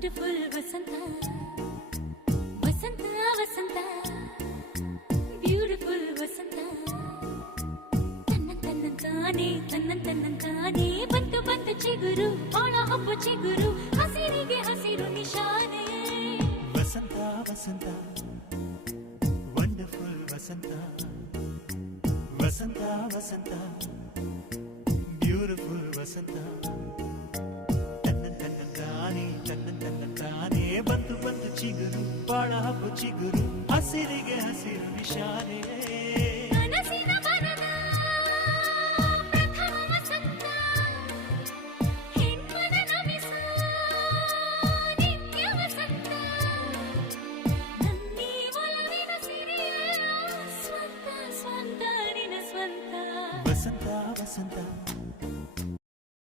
wonderful ವಸಂತ ವಸಂತ ವಸಂತ beautiful ವಸಂತ ತನ್ನಂತಾನೆ ಬಂತು ಬಂತು ಚಿಗುರು ಒಳ ಹಬ್ಬ ಚಿಗುರು ಹಸಿರಿಗೆ ಹಸಿರು ನಿಶಾನೆ ವಸಂತ ವಸಂತ ವಂಡರ್ಫುಲ್ ವಸಂತ ವಸಂತ ವಸಂತ ಬ್ಯೂಟಿಫುಲ್ ವಸಂತ ತನ್ನಂತಾನೆ ಬಂತು ಬಂತು ಚಿಗುರು ಬಾಳ ಹಬ್ಬ ಚಿಗುರು ಹಸಿರಿಗೆ ಹಸಿರು ನಿಶಾನೆ